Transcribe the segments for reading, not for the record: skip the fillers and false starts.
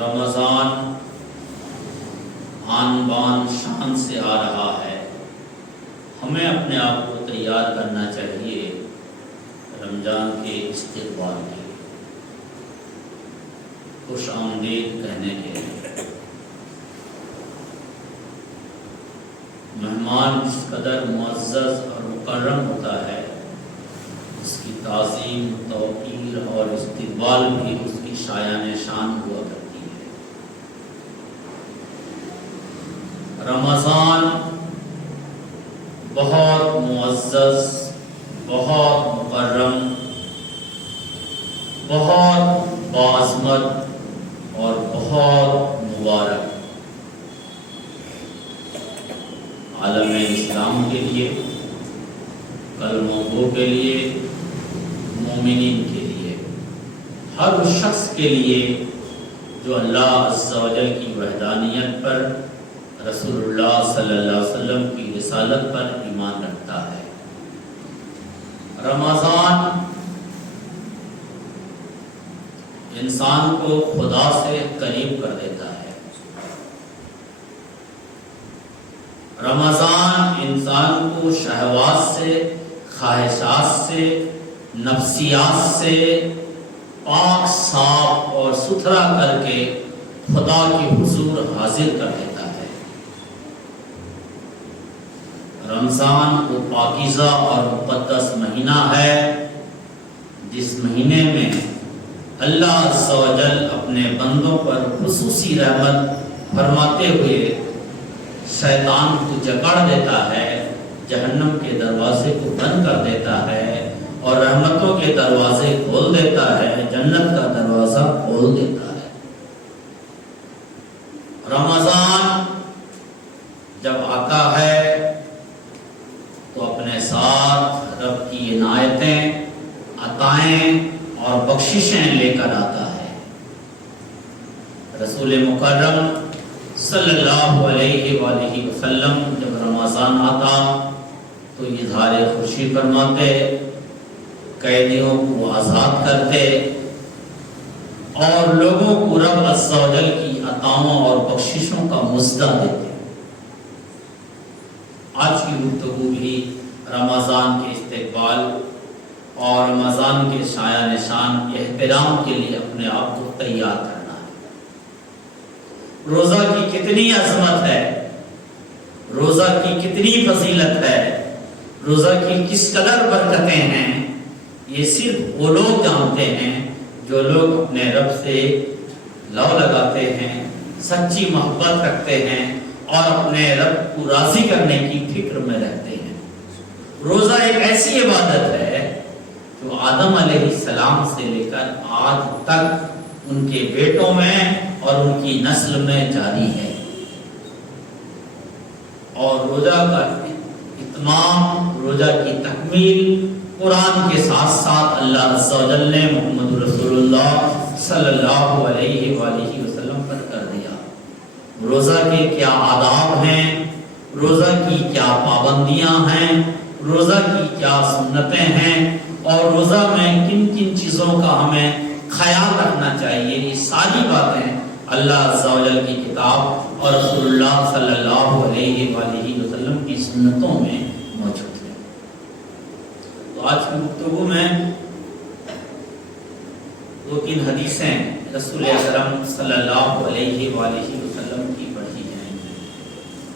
رمضان آن بان شان سے آ رہا ہے، ہمیں اپنے آپ کو تیار کرنا چاہیے رمضان کے استقبال کے لیے، خوش آمدید کہنے کے لیے۔ مہمان جس قدر معزز اور مکرم ہوتا ہے، اس کی تعظیم، توقیر اور استقبال بھی اس کی شایان شان ہوا کرتی ہے۔ رمضان بہت معزز، بہت مکرم، بہت باعظمت اور بہت مبارک عالم اسلام کے لیے، کلمہ گو کے لیے، مومنین کے لیے، ہر اس شخص کے لیے جو اللہ عز و جل کی وحدانیت پر، رسول اللہ صلی اللہ علیہ وسلم کی رسالت پر ایمان رکھتا ہے۔ رمضان انسان کو خدا سے قریب کر دیتا ہے۔ رمضان انسان کو شہوات سے، خواہشات سے، نفسیات سے پاک، صاف اور ستھرا کر کے خدا کے حضور حاضر کر دیتا ہے۔ رمضان وہ پاکیزہ اور مقدس مہینہ ہے جس مہینے میں اللہ عز و جل اپنے بندوں پر خصوصی رحمت فرماتے ہوئے شیطان کو جکڑ دیتا ہے، جہنم کے دروازے کو بند کر دیتا ہے اور رحمتوں کے دروازے کھول دیتا ہے، جنت کا دروازہ کھول دیتا ہے۔ رمضان جب آتا ہے تو اپنے ساتھ رب کی عنایتیں، عطائیں اور بخششیں لے کر آتا ہے۔ رسول مکرم صلی اللہ علیہ وآلہ وسلم جب رمضان آتا تو اظہار خوشی فرماتے، قیدیوں کو آزاد کرتے اور لوگوں کو رب عز و جل کی عطاؤں اور بخششوں کا مژدہ دیتے۔ آج کی گفتگو بھی رمضان کے استقبال اور رمضان کے شایان شان احترام کے لیے اپنے آپ کو تیار کرنا ہے۔ روزہ کی کتنی عظمت ہے، روزہ کی کتنی فضیلت ہے، روزہ کی کس قدر برکتیں ہیں، یہ صرف وہ لوگ جانتے ہیں جو لوگ اپنے رب سے لو لگاتے ہیں، سچی محبت رکھتے ہیں اور اپنے رب کو راضی کرنے کی فکر میں رہتے ہیں۔ روزہ ایک ایسی عبادت ہے جو آدم علیہ السلام سے لے کر آج تک ان کے بیٹوں میں اور ان کی نسل میں جاری ہے، اور روزہ کا اتمام، روزہ کی تکمیل قرآن کے ساتھ ساتھ اللہ عز و جل نے محمد رسول اللہ صلی اللہ علیہ وآلہ وسلم پر کر دیا۔ روزہ کے کیا آداب ہیں، روزہ کی کیا پابندیاں ہیں، روزہ کی کیا سنتیں ہیں، اور روزہ میں کن کن چیزوں کا ہمیں خیال رکھنا چاہیے، یہ ساری باتیں اللہ عز و جل کی کتاب اور رسول اللہ صلی اللہ علیہ وآلہ وسلم کی سنتوں میں موجود ہے۔ تو آج کی گفتگو میں دو تین حدیثیں رسول اکرم صلی اللہ علیہ وآلہ وسلم کی پڑھی ہیں،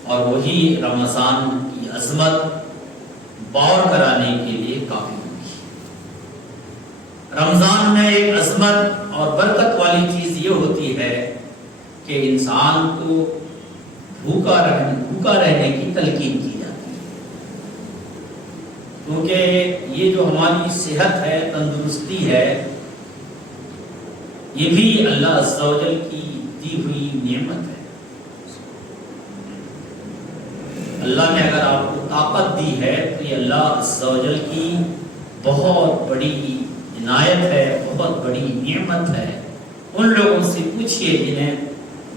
اور وہی رمضان کی عظمت باور کرانے کے لیے کافی ہوگی۔ رمضان میں ایک عظمت اور برکت والی چیز یہ ہوتی ہے کہ انسان کو بھوکا رہنے کی تلقین کی جاتی ہے، کیونکہ یہ جو ہماری صحت ہے، تندرستی ہے، یہ بھی اللہ عز و جل کی دی ہوئی نعمت ہے۔ اللہ نے اگر آپ کو طاقت دی ہے تو یہ اللہ عز و جل کی بہت بڑی عنایت ہے، بہت بڑی نعمت ہے۔ ان لوگوں سے پوچھئے جنہیں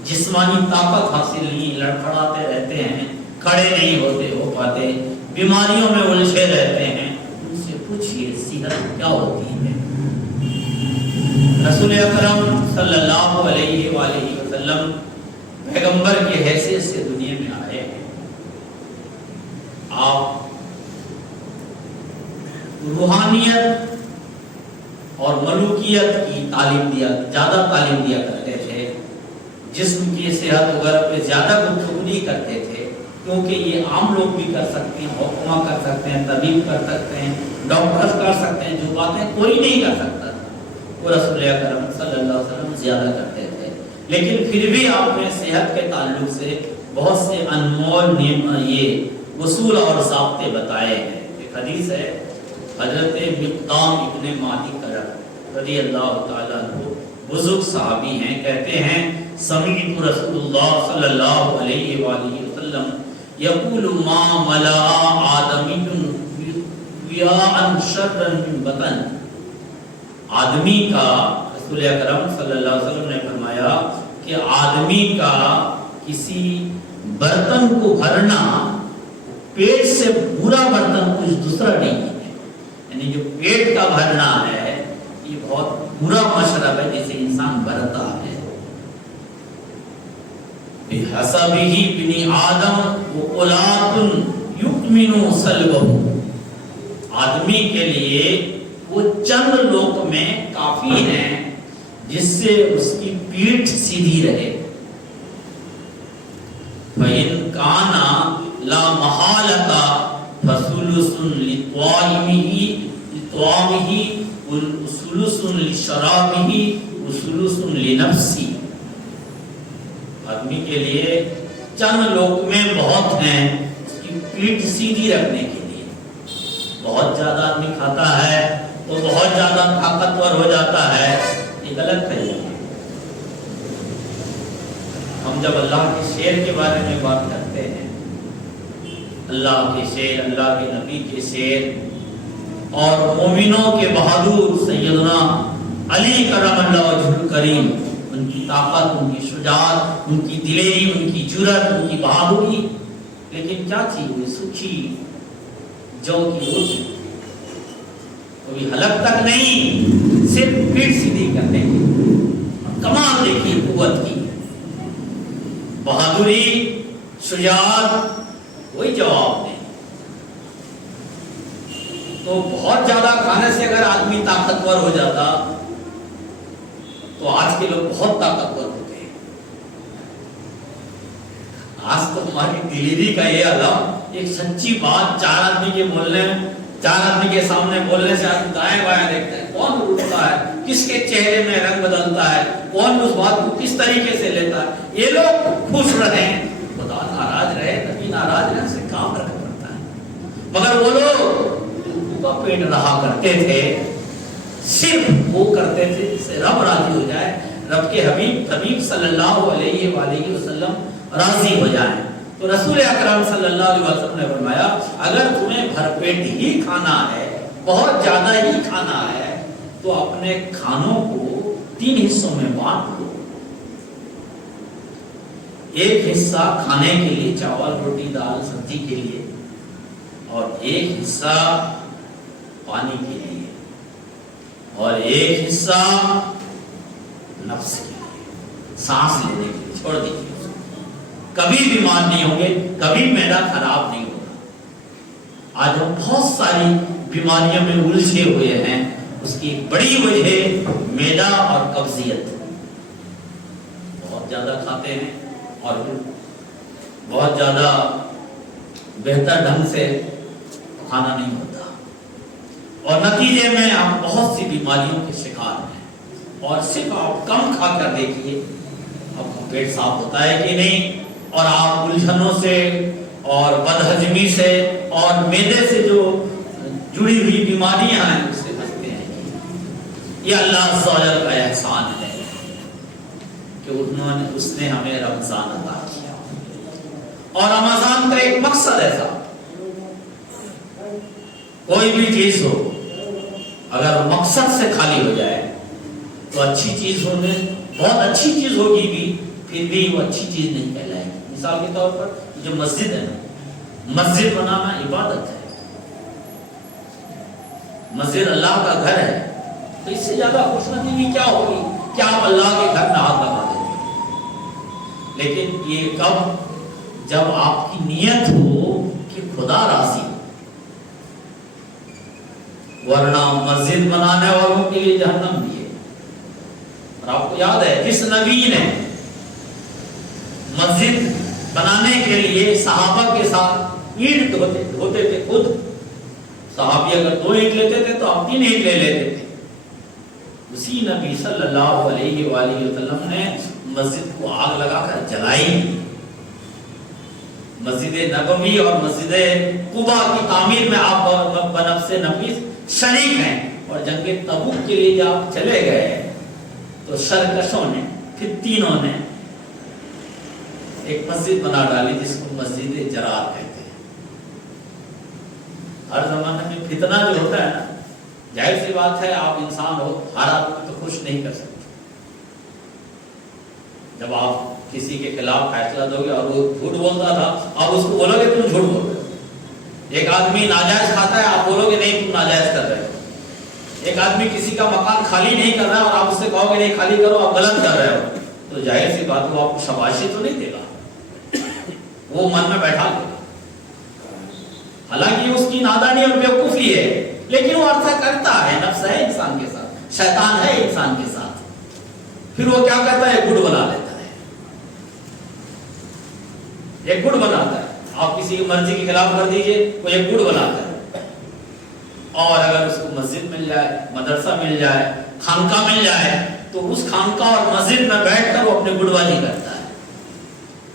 جسمانی طاقت حاصل نہیں، لڑکھڑاتے رہتے ہیں، کھڑے نہیں ہو پاتے، بیماریوں میں الجھے رہتے ہیں، ان سے پوچھئے صحت کیا ہوتی ہے۔ رسول اکرم صلی اللہ علیہ وآلہ وسلم پیغمبر کی حیثیت سے دنیا میں آئے ہیں. آپ روحانیت اور ملوکیت کی زیادہ تعلیم دیا کرتے تھے. جسم کی صحت وغیرہ پہ زیادہ گفتگو نہیں کرتے تھے، کیونکہ یہ عام لوگ بھی کر سکتے ہیں، حکمہ کر سکتے ہیں، طبیب کر سکتے ہیں، ڈاکٹرز کر سکتے ہیں. جو باتیں کوئی نہیں کر سکتا تھا وہ رسول اکرم صلی اللہ علیہ وسلم زیادہ کرتے تھے. لیکن پھر بھی آپ نے صحت کے تعلق سے بہت سے انمول یہ اصول اور ضابطے بتائے ہیں. ایک حدیث ہے حضرت مقدام ابن مالک رضی اللہ تعالیٰ عنہ، بزرگ صحابی ہیں، کہتے ہیں سمعت رسول اللہ صلی اللہ علیہ وآلہ وسلم یقول ما ملأ آدمی وعاء شرا من بطن. آدمی کا، رسول اکرم صلی اللہ علیہ وسلم نے فرمایا کہ آدمی کا کسی برتن کو بھرنا پیٹ سے برا برتن کچھ دوسرا نہیں ہے. یعنی جو پیٹ کا بھرنا ہے یہ بہت برا مشرب ہے جسے انسان بھرتا ہے. بِحَسَبِهِ بِنِ آدم وَقُلَاتٌ يُكْمِنُ صَلْبَهُ. آدمی کے لیے وہ چند لقمے کافی ہیں جس سے اس کی پیٹھ سیدھی رہے. فَإِنْ كَانَ لَا مَحَالَةَ فَثُلُثٌ لِطَعَامِهِ وَثُلُثٌ لِشَرَابِهِ وَثُلُثٌ لِنَفْسِهِ. آدمی کے لیے چند لقمے بہت ہیں اس کی پیٹھ سیدھی رکھنے کے لیے. بہت زیادہ آدمی کھاتا ہے تو بہت زیادہ طاقتور ہو جاتا ہے، یہ غلط ہے. ہم جب اللہ کے شعر کے بارے میں بات کرتے ہیں، اللہ کے شعر، اللہ کے نبی کے شعر اور مومنوں کے بہادر سیدنا علی کرم اللہ وجہہ الکریم، ان کی طاقت، ان کی شجاعت، ان کی دلیری، ان کی جرأت، ان کی بہادری. لیکن کیا چیز ہوئی؟ سوکھی جو کی روٹی، کوئی حلق تک نہیں، صرف پیٹ سیدھی کرنے کی. کمال دیکھیے قوت کی، بہادری، شجاعت، کوئی جواب نہیں. تو بہت زیادہ کھانے سے اگر آدمی طاقتور ہو جاتا تو آج کے لوگ بہت طاقتور ہوتے ہیں. آج تو ہماری دلیری کا یہ علم، ایک سچی بات چار آدمی کے سامنے بولنے سے آدمی دائیں بائیں دیکھتا ہے، کون اٹھتا ہے، کس کے چہرے میں رنگ بدلتا ہے، کون اس بات کو کس طریقے سے لیتا ہے. یہ لوگ خوش رہے ہیں، خدا ناراض رہے، نبی ناراض رہے، سے کام فرق پڑتا ہے. مگر وہ لوگ کا پیٹ رہا کرتے تھے، صرف وہ کرتے تھے جس سے رب راضی ہو جائے، رب کے حبیب صلی اللہ علیہ وآلہ وسلم راضی ہو جائیں. تو رسول اکرم صلی اللہ علیہ وسلم نے فرمایا اگر تمہیں بھر پیٹ ہی کھانا ہے، بہت زیادہ ہی کھانا ہے، تو اپنے کھانوں کو 3 حصوں میں بانٹ لو. ایک حصہ کھانے کے لیے، چاول روٹی دال سبزی کے لیے، اور ایک حصہ پانی کے لیے، اور ایک حصہ نفس کے لیے، سانس لینے کے لیے. چھوڑ دیجیے، کبھی بیمار نہیں ہوں گے، کبھی معدہ خراب نہیں ہوگا. آج ہم بہت ساری بیماریوں میں الجھے ہوئے ہیں، اس کی ایک بڑی وجہ معدہ اور قبضیت. بہت زیادہ کھاتے ہیں اور بہت زیادہ بہتر ڈھنگ سے کھانا نہیں ہوتا، اور نتیجے میں آپ بہت سی بیماریوں کے شکار ہیں. اور صرف آپ کم کھا کر دیکھیے آپ کا پیٹ صاف ہوتا ہے کہ نہیں، اور آپ الجھنوں سے اور بدہضمی سے اور معدے سے جو جڑی ہوئی بیماریاں ہیں اس سے بچتے ہیں. یہ اللہ عز و جل کا احسان ہے کہ اس نے ہمیں رمضان عطا کیا. اور رمضان کا ایک مقصد ایسا، کوئی بھی چیز ہو اگر مقصد سے خالی ہو جائے تو اچھی چیز ہونے، بہت اچھی چیز ہوگی بھی، پھر بھی وہ اچھی چیز نہیں کہلائے گی. مثال کے طور پر جو مسجد ہے نا، مسجد بنانا عبادت ہے، مسجد اللہ کا گھر ہے. تو اس سے زیادہ خوش نصیبی کیا ہوگی کہ آپ اللہ کے گھر میں ہاتھ لگا دیں. لیکن یہ کب؟ جب آپ کی نیت ہو کہ خدا راضی، ورنہ مسجد بنانے والوں کے لیے جہنم بھی ہے. اور آپ کو یاد ہے جس نبی نے مسجد بنانے کے لیے صحابہ کے ساتھ اینٹ دھوتے تھے خود. صحابی اگر 2 اینٹ لیتے تھے تو آپ 3 اینٹ لے لیتے تھے. اسی نبی صلی اللہ علیہ وآلہ وسلم نے مسجد کو آگ لگا کر جلائی. مسجد نبوی اور مسجد قباء کی تعمیر میں آپ بنفس نفیس شریک ہیں. اور جنگ تبوک کے لیے جب آپ چلے گئے تو سرکشوں نے پھر تینوں نے ایک مسجد بنا ڈالی جس کو مسجد جرار کہتے ہیں. ہر زمانے میں فتنہ جو ہوتا ہے نا، ظاہر سی بات ہے آپ انسان ہو، ہر آدمی تو خوش نہیں کر سکتے. جب آپ کسی کے خلاف فیصلہ دو گے اور وہ جھوٹ بولتا تھا، آپ اس کو بولو گے تم جھوٹ بول رہے ہو. ایک آدمی ناجائز کھاتا ہے، آپ بولو گے نہیں تم ناجائز کر رہے ہو. ایک آدمی کسی کا مکان خالی نہیں کر رہا ہے اور آپ اس سے کہو گے نہیں خالی کرو، آپ غلط کر رہے ہو. تو ظاہر سی بات وہ آپ کو شاباشی تو نہیں دے گا، وہ من میں بیٹھا لے گا. حالانکہ اس کی نادانی اور بیوقوفی ہے، لیکن وہ ایسا کرتا ہے. نفس ہے انسان کے ساتھ، شیطان ہے انسان کے ساتھ. پھر وہ کیا کرتا ہے؟ گڑ بنا لیتا ہے. ایک گڑ بناتا ہے. آپ کسی کی مرضی کے خلاف کر دیجئے، وہ ایک گڑ بناتا ہے. اور اگر اس کو مسجد مل جائے، مدرسہ مل جائے، خانقاہ مل جائے، تو اس خانقاہ اور مسجد میں بیٹھ کر وہ اپنے گڑ بازی کرتا ہے.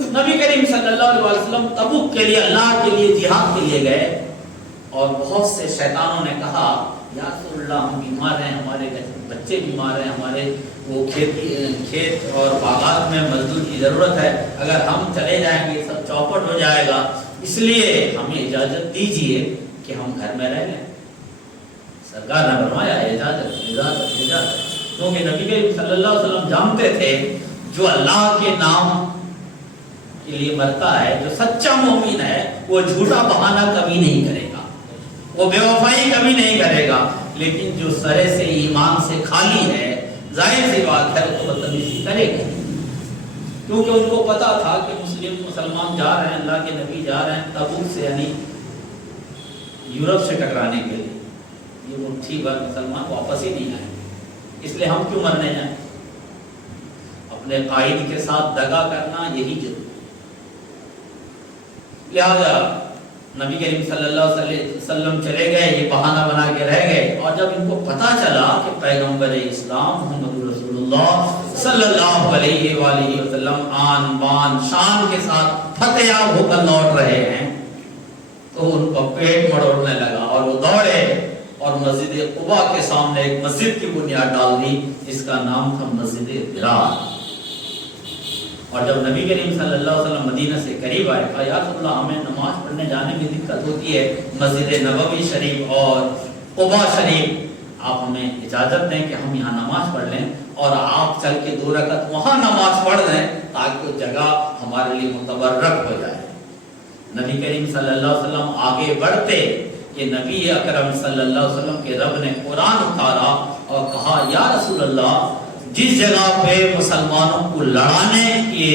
نبی کریم صلی اللہ علیہ وسلم تبوک کے لیے، اللہ کے لیے، جہاد کے لیے گئے. اور بہت سے شیطانوں نے کہا یا رسول اللہ ہم بیمار ہیں، ہمارے بچے بیمار ہیں، ہمارے وہ کھیت اور باغات میں مزدور کی ضرورت ہے، اگر ہم چلے جائیں گے سب چوپٹ ہو جائے گا، اس لیے ہمیں اجازت دیجئے کہ ہم گھر میں رہ لیں. سرکار نے فرمایا اجازت اجازت اجازت. کیونکہ نبی کریم صلی اللہ علیہ وسلم جانتے تھے جو اللہ کے نام کے لیے مرتا ہے، جو سچا مومن ہے، وہ جھوٹا بہانہ کبھی نہیں کرے گا، وہ بے وفائی کبھی نہیں کرے گا. لیکن جو سرے سے ایمان سے خالی ہے، ظاہر سی بات ہے وہ تو بدتمیزی کرے گا. کیونکہ ان کو پتا تھا کہ مسلمان جا رہے ہیں، اللہ کے نبی جا رہے ہیں تبوک سے، یعنی یورپ سے ٹکرانے کے لیے. یہ مٹھی بھر مسلمان واپس ہی نہیں آئے، اس لیے ہم کیوں مرنے جائیں؟ اپنے قائد کے ساتھ دغا کرنا یہی ضرور. لہذا نبی کریم صلی اللہ علیہ وسلم چلے گئے، یہ بہانہ بنا کے رہ گئے. اور جب ان کو پتا چلا کہ پیغمبر اسلام محمد رسول اللہ صلی اللہ علیہ وآلہ وسلم آن بان شان کے ساتھ فتح یاب ہو کر لوٹ رہے ہیں، تو ان کو پیٹ مڑوڑنے لگا اور وہ دوڑے اور مسجد قباء کے سامنے ایک مسجد کی بنیاد ڈال دی جس کا نام تھا مسجد ضرار. اور جب نبی کریم صلی اللہ علیہ وسلم مدینہ سے قریب آئے، کہا یا رسول اللہ ہمیں نماز پڑھنے جانے میں دقت ہوتی ہے، مسجد نبوی شریف اور قباء شریف آپ ہمیں اجازت دیں کہ ہم یہاں نماز پڑھ لیں، اور آپ چل کے 2 رکعت وہاں نماز پڑھ دیں تاکہ وہ جگہ ہمارے لیے متبرک ہو جائے. نبی کریم صلی اللہ علیہ وسلم آگے بڑھتے کہ نبی اکرم صلی اللہ علیہ وسلم کے رب نے قرآن اتارا اور کہا یا رسول اللہ جس جگہ پہ مسلمانوں کو لڑانے کے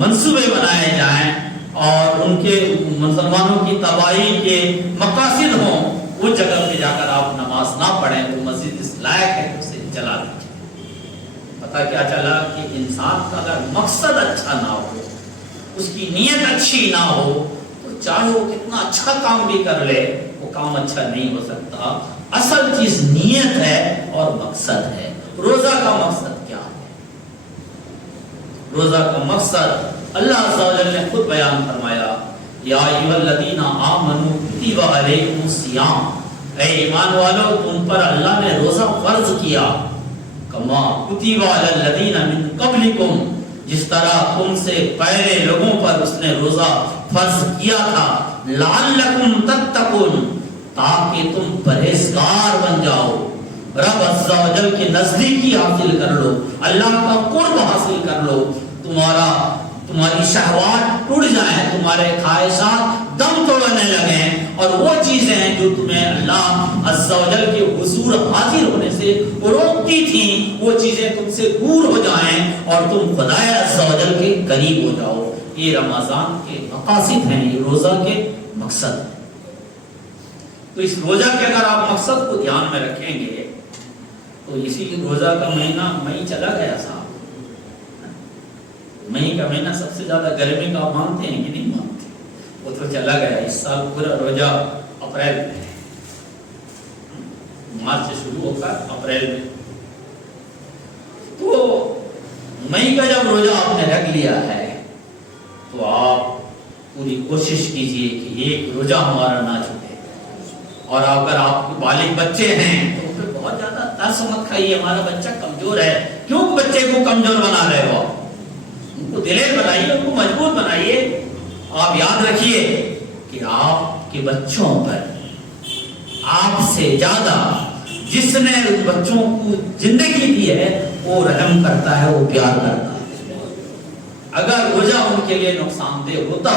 منصوبے بنائے جائیں اور ان کے مسلمانوں کی تباہی کے مقاصد ہوں، اس جگہ پہ جا کر آپ نماز نہ پڑھیں، وہ مسجد اس لائق ہے کہ اسے جلا دیجیے. پتہ کیا چلا کہ انسان کا اگر مقصد اچھا نہ ہو، اس کی نیت اچھی نہ ہو، تو چاہے وہ کتنا اچھا کام بھی کر لے وہ کام اچھا نہیں ہو سکتا. اصل چیز نیت ہے اور مقصد ہے. روزہ کا مقصد کیا ہے؟ روزہ کا مقصد اللہ عز و جل نے خود بیان فرمایا یا ایھا الذین آمنوا کتب علیکم الصیام، اے ایمان والو تم پر اللہ نے روزہ فرض کیا، کما کتب علی الذین من قبلکم، جس طرح تم سے پہلے لوگوں پر اس نے روزہ فرض کیا تھا، لعلکم تتقون، تاکہ تم پرہیزگار بن جاؤ، رب عز و جل کی نزدیکی حاصل کر لو، اللہ کا قرب حاصل کر لو، تمہاری شہوات ٹوٹ جائیں، تمہارے خواہشات دم توڑنے لگیں، اور وہ چیزیں ہیں جو تمہیں اللہ عز و جل کے حضور حاضر ہونے سے روکتی تھیں، وہ چیزیں تم سے دور ہو جائیں اور تم خدا عز و جل کے قریب ہو جاؤ۔ یہ رمضان کے مقاصد ہیں، یہ روزہ کے مقصد ہیں۔ تو اس روزہ کے اگر آپ مقصد کو دھیان میں رکھیں گے تو اسی روزہ کا مہینہ مئی چلا گیا صاحب، مئی کا مہینہ سب سے زیادہ گرمی کا مانتے ہیں کہ نہیں مانتے؟ وہ تو چلا گیا۔ اس سال پورا روزہ اپریل میں، مارچ سے شروع ہوتا ہے اپریل میں، تو مئی کا جب روزہ آپ نے رکھ لیا ہے تو آپ پوری کوشش کیجئے کہ ایک روزہ ہمارا نہ چھوٹے، اور اگر آپ کے بالغ بچے ہیں تو پھر بہت زیادہ ترس مت کھائیے ہمارا بچہ کمزور ہے، کیوں بچے کو کمزور بنا رہے ہو؟ ان کو دلیر بنائیے، ان کو مضبوط بنائیے۔ آپ یاد رکھیے کہ آپ کے بچوں پر آپ سے زیادہ جس نے ان بچوں کو زندگی دی ہے وہ رحم کرتا ہے، وہ پیار کرتا ہے۔ اگر روزہ ان کے لیے نقصان دہ ہوتا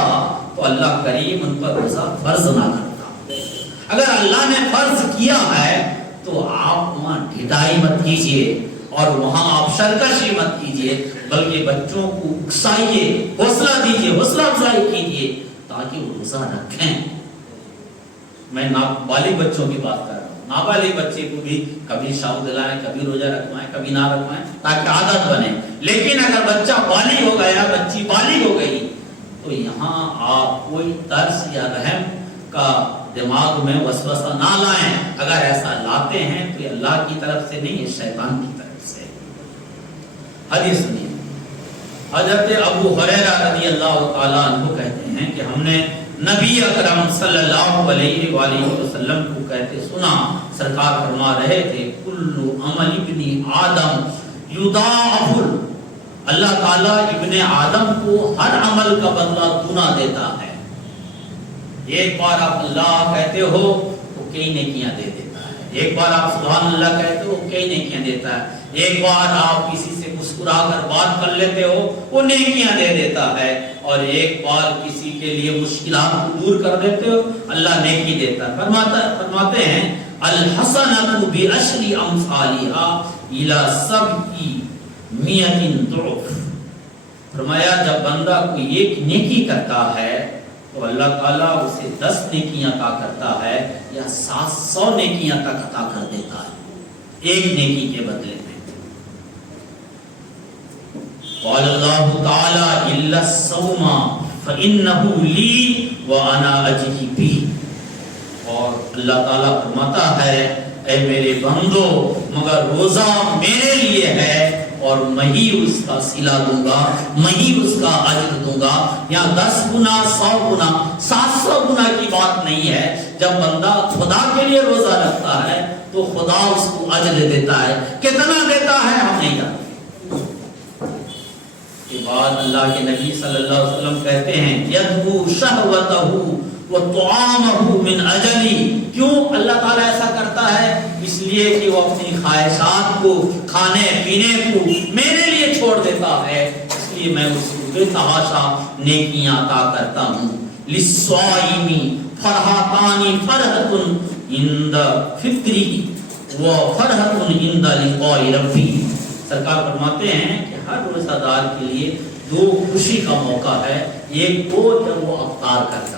تو اللہ کریم ان پر روزہ فرض نہ کرتا۔ اگر اللہ نے فرض کیا ہے تو آپ وہاں ڈھٹائی مت کیجیے اور وہاں آپ سرکشی مت کیجیے، بلکہ بچوں کو اکسائیے، حوصلہ دیجیے، حوصلہ افزائی کیجیے تاکہ وہ روزہ رکھیں۔ میں نابالغ بچوں کی بات کر رہا ہوں، نابالغ بچے کو بھی کبھی شاؤ دلائیں، کبھی روزہ رکھوائیں، کبھی نہ رکھوائیں تاکہ عادت بنے۔ لیکن اگر بچہ بالغ ہو گیا، بچی بالغ ہو گئی تو یہاں آپ کوئی ترس یا رحم کا دماغ میں وسوسہ نہ لائیں۔ اگر ایسا لاتے ہیں تو یہ اللہ کی طرف سے نہیں، یہ شیطان کی طرف سے۔ حدیث سنیے، حضرت ابو ہریرہ رضی اللہ تعالیٰ عنہ کہتے ہیں کہ ہم نے نبی اکرم صلی اللہ علیہ وآلہ وسلم کو کہتے سنا، سرکار فرما رہے تھے کل عمل ابن آدم یضاعف، اللہ تعالیٰ ابن آدم کو ہر عمل کا بدلہ دونا دیتا ہے۔ ایک بار آپ اللہ کہتے ہو تو کئی نیکیاں دے دیتا ہے، ایک بار آپ سبحان اللہ کہتے ہو کئی نیکیاں دیتا ہے، ایک بار آپ کسی سے مسکرا کر بات کر لیتے ہو وہ نیکیاں دے دیتا ہے، اور ایک بار کسی کے لیے مشکلات کو دور کر دیتے ہو اللہ نیکی دیتا ہے۔ فرماتے ہیں الحسنۃ بعشر امثالها الی 700 ضعف، فرمایا جب بندہ کوئی ایک نیکی کرتا ہے تو اللہ تعالیٰ اسے 10 نیکیاں عطا کرتا ہے یا 700 نیکیاں تک عطا کر دیتا ہے ایک نیکی کے بدلے میں۔ قال اللہ تعالی الا الصوم فانه لی وانا اجزی بہ، اور اللہ تعالیٰ فرماتا ہے اے میرے بندو مگر روزہ میرے لیے ہے اور میں ہی اس کا صلہ دوں گا، میں ہی اس کا اجر دوں گا۔ یہاں 10 گنا 100 گنا 700 گنا کی بات نہیں ہے۔ جب بندہ خدا کے لیے روزہ رکھتا ہے تو خدا اس کو اجر دیتا ہے، کتنا دیتا ہے ہم نہیں جانتے۔ کے بعد اللہ کے نبی صلی اللہ علیہ وسلم کہتے ہیں یدعو شہوتہ وطعامہ من اجلی، کیوں اللہ تعالیٰ ایسا کرتا ہے؟ اس لیے کہ وہ اپنی خواہشات کو، کھانے پینے کو میرے لیے چھوڑ دیتا ہے، اس لیے میں اس کو بے تحاشا نیکیاں عطا کرتا ہوں۔ للصائم فرحتان فرحۃ عند فطرہ وفرحۃ عند لقاء ربہ، سرکار فرماتے ہیں کہ ہر روزہ دار کے لیے 2 خوشی کا موقع ہے، ایک تو جب وہ افطار کرتا ہے،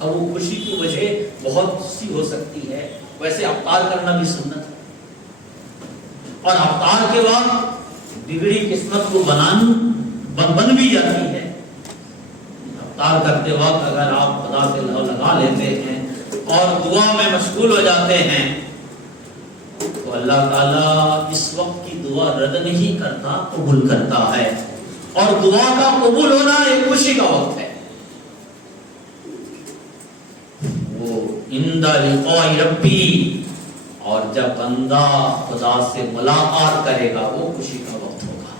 اب وہ خوشی کی وجہ بہت سی ہو سکتی ہے، ویسے افطار کرنا بھی سنت ہے، اور افطار کے بعد بگڑی قسمت کو بن بھی جاتی ہے۔ افطار کرتے وقت اگر آپ خدا سے لگا لیتے ہیں اور دعا میں مشغول ہو جاتے ہیں تو اللہ تعالیٰ اس وقت کی دعا رد نہیں کرتا، قبول کرتا ہے، اور دعا کا قبول ہونا ایک خوشی کا وقت ہے۔ وہ عند لقاء ربی، اور جب بندہ خدا سے ملاقات کرے گا وہ خوشی کا وقت ہوگا۔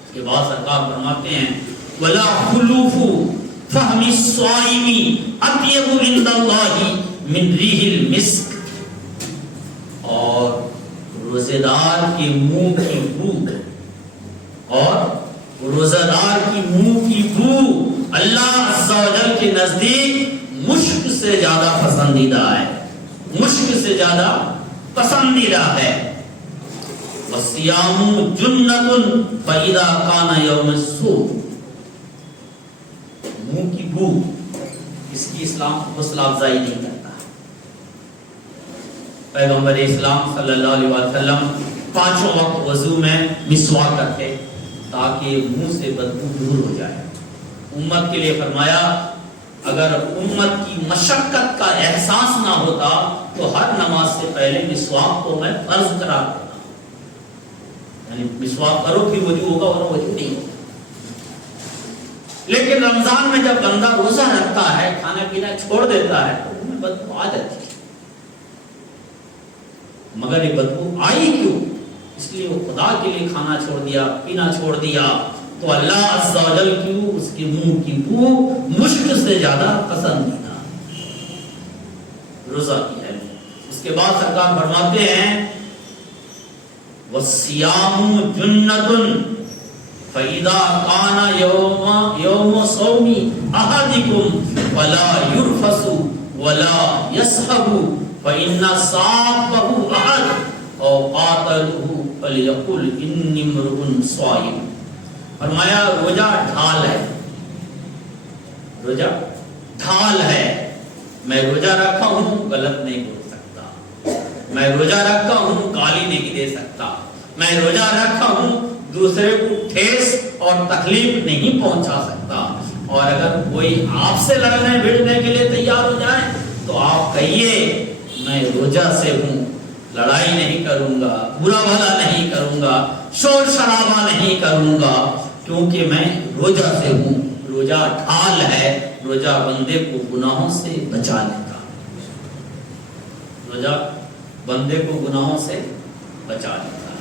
اس کے بعد سرکار فرماتے ہیں ولا خلوف فہم الصائم اطیب عند اللہ من ریح المسک، اور روزہ دار کے منہ کی بو، اور روزہ دار کی منہ کی بو اللہ عز و جل کے نزدیک مشک سے زیادہ پسندیدہ ہے، مشک سے زیادہ پسندیدہ ہے۔ وَالصِّيَامُ جُنَّةٌ فَإِذَا كَانَ يَوْمُ السُّوءِ، منہ کی بو اس کی اسلام حوصلہ افزائی نہیں کرتا۔ پیغمبر اسلام صلی اللہ علیہ وسلم 5 وقت وضو میں مسواک کرتے تاکہ منہ سے بدبو دور ہو جائے۔ امت کے لیے فرمایا اگر امت کی مشقت کا احساس نہ ہوتا تو ہر نماز سے پہلے مسواک کو میں فرض قرار دیتا، یعنی مسواک کرو پھر وضو ہوگا ورنہ وضو نہیں ہوگا۔ لیکن رمضان میں جب بندہ روزہ رکھتا ہے، کھانا پینا چھوڑ دیتا ہے تو انہیں بدبو آ جاتی ہے۔ مگر یہ بدبو آئی کیوں؟ اس لیے وہ خدا کے لیے کھانا چھوڑ دیا، پینا چھوڑ دیا، تو اللہ عز و جل کیوں اس کے منہ کی بو مشک سے زیادہ پسندیدہ روزہ کی ہے۔ اس کے بعد سرکار فرماتے ہیں وَالصِّيَامُ جُنَّةٌ فَإِذَا كَانَ يَوْمُ صَوْمِ أَحَدِكُمْ فَلَا يُرْفَثُ وَلَا يَسْخَبُ فَإِنَّ صَابَهُ أَحَدٌ أَوْ قَاتَلَهُ فَلْيَقُلْ إِنِّي امْرُؤٌ صَائِمٌ۔ فرمایا روزہ ڈھال ہے، روزہ ڈھال ہے۔ میں روزہ رکھا ہوں غلط نہیں بول سکتا، میں روزہ رکھا ہوں گالی نہیں دے سکتا، میں روزہ رکھا ہوں دوسرے کو ٹھیس اور تکلیف نہیں پہنچا سکتا۔ اور اگر کوئی آپ سے لڑنے بھیڑنے کے لیے تیار ہو جائے تو آپ کہیے میں روزہ سے ہوں، لڑائی نہیں کروں گا، برا بھلا نہیں کروں گا، شور شرابہ نہیں کروں گا، کیونکہ میں روزہ سے ہوں۔ روزہ ڈھال ہے، روزہ بندے کو گناہوں سے بچانے کا، روزہ بندے کو گناہوں سے بچانے کا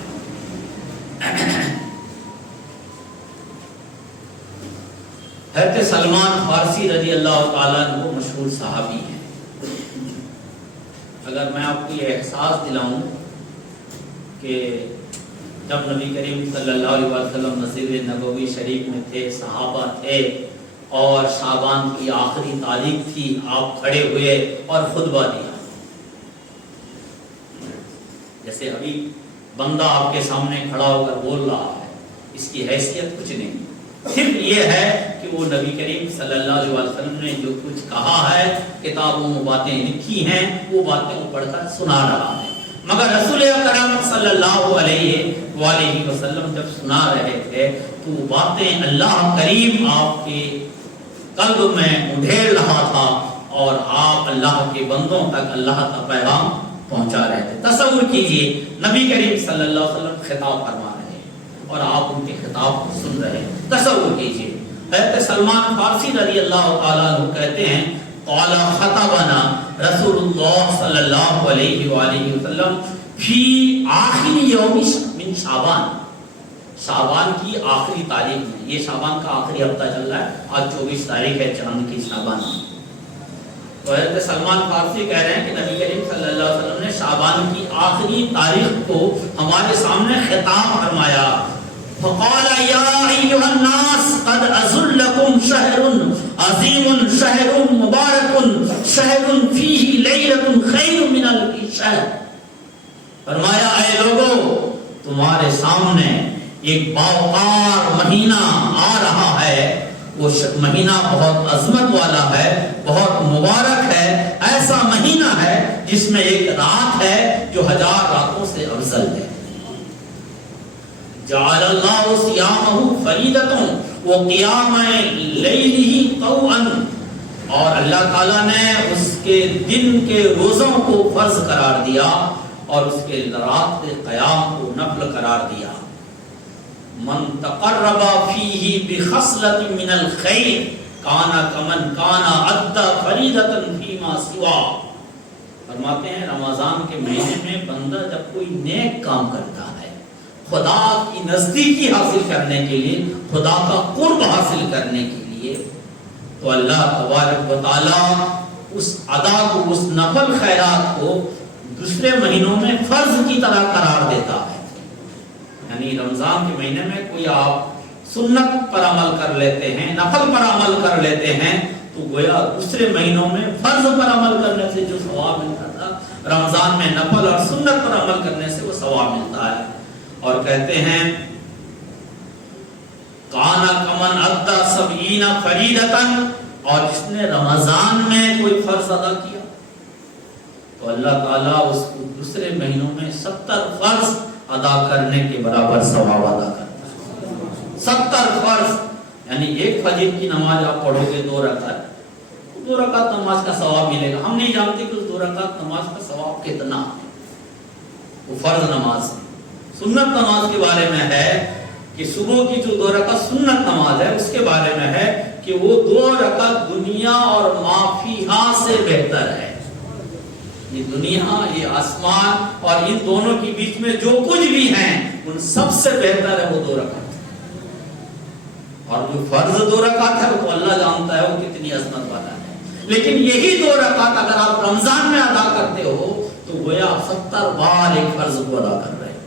ہے۔ حضرت سلمان فارسی رضی اللہ تعالیٰ عنہ مشہور صحابی ہیں۔ اگر میں آپ کو یہ احساس دلاؤں کہ جب نبی کریم صلی اللہ علیہ وسلم مسجد نبوی شریف میں تھے، صحابہ تھے اور شعبان کی آخری تاریخ تھی، آپ کھڑے ہوئے اور خطبہ دیا۔ جیسے ابھی بندہ آپ کے سامنے کھڑا ہو کر بول رہا ہے، اس کی حیثیت کچھ نہیں، صرف یہ ہے کہ وہ نبی کریم صلی اللہ علیہ وسلم نے جو کچھ کہا ہے، کتابوں میں باتیں لکھی ہیں، وہ باتیں وہ پڑھ کر سنا رہا ہے۔ مگر رسول اکرم صلی اللہ علیہ وآلہ وسلم جب سنا رہے تھے تو وہ باتیں اللہ کریم آپ کے قلب میں اڈھیل رہا تھا اور آپ اللہ کے بندوں تک اللہ کا پیغام پہنچا رہے تھے۔ تصور کیجئے نبی کریم صلی اللہ علیہ وسلم خطاب فرما رہے ہیں اور آپ ان کے خطاب کو سن رہے ہیں۔ تصور کیجئے حضرت سلمان فارسی رضی اللہ تعالیٰ عنہ کہتے ہیں قال خطبنا رسول اللہ صلی اللہ علیہ وآلہ وسلم فی آخر یوم من شعبان، شعبان کی آخری تاریخ میں، یہ شعبان کا آخری ہفتہ چل رہا ہے، آج 24 تاریخ ہے چاند کی شعبان۔ تو حضرت سلمان فارسی کہہ رہے ہیں کہ نبی کریم صلی اللہ علیہ وسلم نے شعبان کی آخری تاریخ کو ہمارے سامنے خطاب فرمایا۔ فقال یا ایھا الناس قد اذل لکم شہر عظیم شہر مبارک شہر فیہ لیلۃ خیر من الف شہر۔ فرمایا اے لوگو، تمہارے سامنے ایک باوقار مہینہ آ رہا ہے، وہ مہینہ بہت عظمت والا ہے، بہت مبارک ہے، ایسا مہینہ ہے جس میں ایک رات ہے جو 1000 راتوں سے افضل ہے۔ جعل اللہ صیامہ فریضۃ وقیام لیلہ طوعا، اور اللہ تعالیٰ نے اس کے دن کے روزوں کو فرض قرار دیا اور اس کے رات کے قیام کو نفل قرار دیا۔ من تقرب فیہ بخصلۃ من الخیر کان کمن کان ادى فریضۃ فیما سوا۔ فرماتے ہیں رمضان کے مہینے میں بندہ جب کوئی نیک کام کرتا ہے، خدا کی نزدیکی حاصل کرنے کے لیے، خدا کا قرب حاصل کرنے کے لیے، تو اللہ تبارک و تعالی اس ادا کو، اس نفل خیرات کو دوسرے مہینوں میں فرض کی طرح قرار دیتا ہے۔ یعنی رمضان کے مہینے میں کوئی آپ سنت پر عمل کر لیتے ہیں، نفل پر عمل کر لیتے ہیں، تو گویا دوسرے مہینوں میں فرض پر عمل کرنے سے جو ثواب ملتا تھا، رمضان میں نفل اور سنت پر عمل کرنے سے وہ ثواب ملتا ہے۔ اور کہتے ہیں کانا کمن ادا سبعین فریدتن، اور جس نے رمضان میں کوئی فرض ادا کیا تو اللہ تعالیٰ اس کو دوسرے مہینوں میں 70 فرض ادا کرنے کے برابر ثواب ادا کرتا ہے۔ 70 فرض، یعنی ایک فجر کی نماز آپ پڑھو گے 2 رکعت، 2 رکعت نماز کا ثواب ملے گا۔ ہم نہیں جانتے کہ اس 2 رکعت نماز کا ثواب کتنا ہے، وہ فرض نماز ہے۔ سنت نماز کے بارے میں ہے کہ صبح کی جو 2 رکعت سنت نماز ہے اس کے بارے میں ہے کہ وہ 2 رکعت دنیا اور ما فیہا سے بہتر ہے۔ یہ دنیا، یہ آسمان اور ان دونوں کے بیچ میں جو کچھ بھی ہیں ان سب سے بہتر ہے وہ 2 رکعت۔ اور جو فرض 2 رکعت ہے وہ تو اللہ جانتا ہے وہ کتنی عظمت والا ہے، لیکن یہی 2 رکعت اگر آپ رمضان میں ادا کرتے ہو تو گویا آپ 70 بار ایک فرض کو ادا کر رہے ہیں۔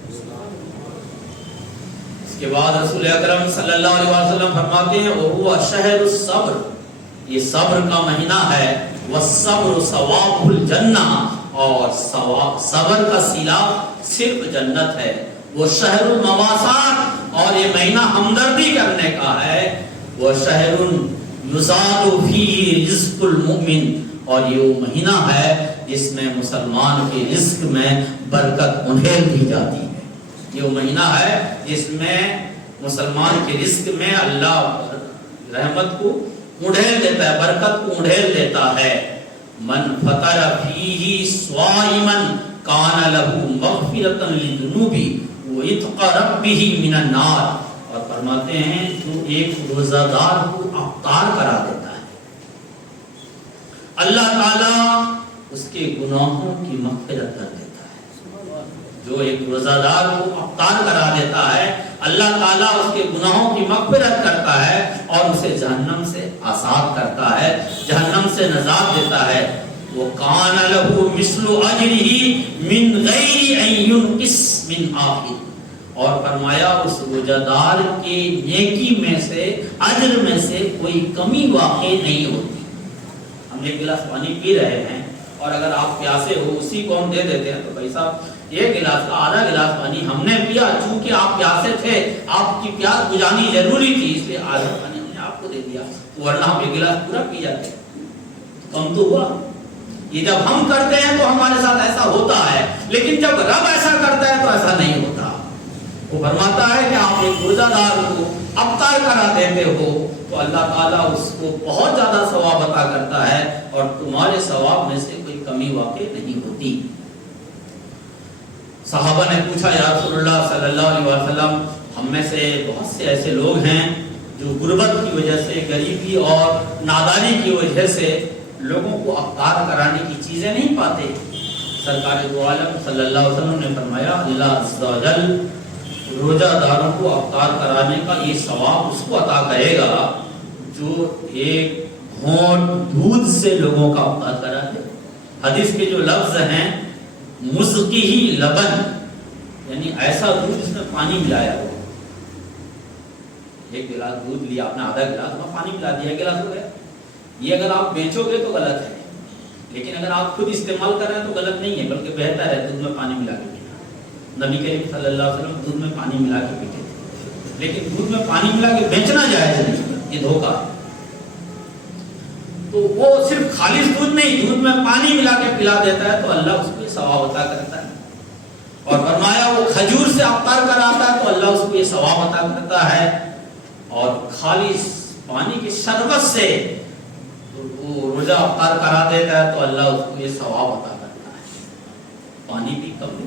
اس کے بعد رسول اکرم صلی اللہ علیہ وسلم فرماتے ہیں وَهُوَ شَهْرُ الصَّبْرِ، یہ صبر کا مہینہ ہے، وَالصَّبْرُ ثواب الجنہ، اور صبر کا صلہ صرف جنت ہے۔ وہ شہر المواسات، اور یہ مہینہ ہمدردی کرنے کا ہے۔ وہ شہر یزاد فیہ رزق المؤمن، اور یہ وہ مہینہ ہے جس میں مسلمان کے رزق میں برکت انڈھیل دی جاتی ہے۔ یہ وہ مہینہ ہے جس میں مسلمان کے رزق میں اللہ رحمت کو انڈھیل دیتا ہے، برکت کو انڈھیل دیتا ہے۔ من فطر فیہ صائما کان لہ مغفرۃ للذنوب وعتق ربہ من النار، اور فرماتے ہیں جو ایک روزہ دار کو افطار کرا دیتا ہے اللہ تعالیٰ اس کے گناہوں کی مغفرت کر دیتا ہے۔ جو ایک روزہ دار کو افطار کرا دیتا ہے اللہ تعالیٰ اس کے گناہوں کی مغفرت کرتا ہے اور اسے جہنم سے آزاد کرتا ہے، جہنم سے نجات دیتا ہے۔ وَقَانَ لَهُ مِثْلُ أَجْرِهِ مِنْ غَيْرِ أَنْ يُنْقِصْ مِنْ آخِرِ، اور فرمایا اس روزہ دار کے نیکی میں سے، اجر میں سے کوئی کمی واقع نہیں ہوتی۔ ہم ایک گلاس پانی پی رہے ہیں اور اگر آپ پیاسے ہو اسی کو ہم دے دیتے ہیں تو بھائی صاحب ایک گلاس کا آدھا گلاس پانی ہم نے پیا، چونکہ آپ پیاسے تھے، آپ کی پیاس بجھانی ضروری تھی، اس لیے آدھا پانی ہم نے آپ کو دے دیا، ورنہ ہم ایک گلاس پورا پی جاتے، کم تو ہوا۔ یہ جب ہم کرتے ہیں تو ہمارے ساتھ ایسا ہوتا ہے، لیکن جب رب ایسا کرتا ہے تو ایسا نہیں ہوتا۔ وہ فرماتا ہے کہ آپ ایک روزہ دار کو افطار کرا دیتے ہو تو اللہ تعالیٰ اس کو بہت زیادہ ثواب عطا کرتا ہے اور تمہارے ثواب میں سے کوئی کمی واقع نہیں ہوتی۔ صحابہ نے پوچھا یا رسول اللہ صلی اللہ علیہ وسلم، ہم میں سے بہت سے ایسے لوگ ہیں جو غربت کی وجہ سے، غریبی اور ناداری کی وجہ سے لوگوں کو افطار کرانے کی چیزیں نہیں پاتے۔ سرکار دو عالم صلی اللہ علیہ وسلم نے فرمایا اللہ عز و جل روزہ داروں کو افطار کرانے کا یہ ثواب اس کو عطا کرے گا جو ایک گھونٹ دودھ سے لوگوں کا افطار کرا دے۔ حدیث کے جو لفظ ہیں مزقی لبن، یعنی ایسا دودھ جس میں پانی ملایا ہو۔ ایک گلاس دودھ لیا آپ نے، آدھا گلاس میں پانی ملا دیا، ایک گلاس ہو گیا۔ یہ اگر آپ بیچو گے تو غلط ہے، لیکن اگر آپ خود استعمال کر رہے ہیں تو غلط نہیں ہے، بلکہ بہتر ہے دودھ میں پانی ملا کے پینا۔ نبی کریم صلی اللہ علیہ وسلم دودھ میں پانی ملا کے پیتے تھے، لیکن دودھ میں پانی ملا کے بیچنا جائز نہیں، یہ دھوکہ ہے۔ تو وہ صرف خالص دودھ نہیں، دودھ میں پانی ملا کے پلا دیتا ہے تو اللہ اس کو ثواب عطا کرتا ہے۔ اور فرمایا وہ کھجور سے افطار کراتا ہے تو اللہ اس کو یہ ثواب عطا کرتا ہے، اور خالص پانی کی شربت سے وہ روزہ افطار کرا دیتا ہے تو اللہ اس کو یہ ثواب عطا کرتا ہے۔ پانی کی کمی،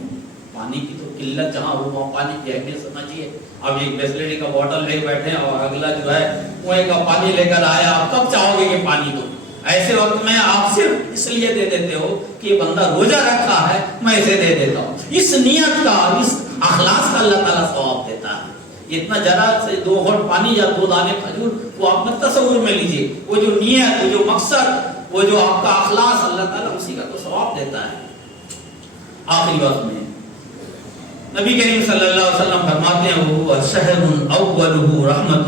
پانی کی تو قلت جہاں ہو وہاں پانی کی اہمیت سمجھیے۔ اب ایک بسلری کا بوتل لے بیٹھے اور اگلا جو ہے کنویں کا پانی لے کر آیا، آپ کب چاہو گے کہ پانی دو؟ ایسے وقت میں آپ صرف اس لیے دے دیتے ہو کہ یہ بندہ روزہ رکھا ہے میں اسے دے دیتا ہوں۔ اس نیت کا، اس اخلاص کا اللہ تعالیٰ ثواب دیتا ہے۔ اتنا ذرا سے 2 گھونٹ پانی یا 2 دانے کھجور، وہ آپ نے تصور میں لیجئے، وہ جو نیت، وہ جو مقصد، وہ جو آپ کا اخلاص، اللہ تعالیٰ اسی کا تو ثواب دیتا ہے۔ آخری وقت میں نبی کریم صلی اللہ علیہ وسلم فرماتے ہیں وہ شہر اولہ رحمت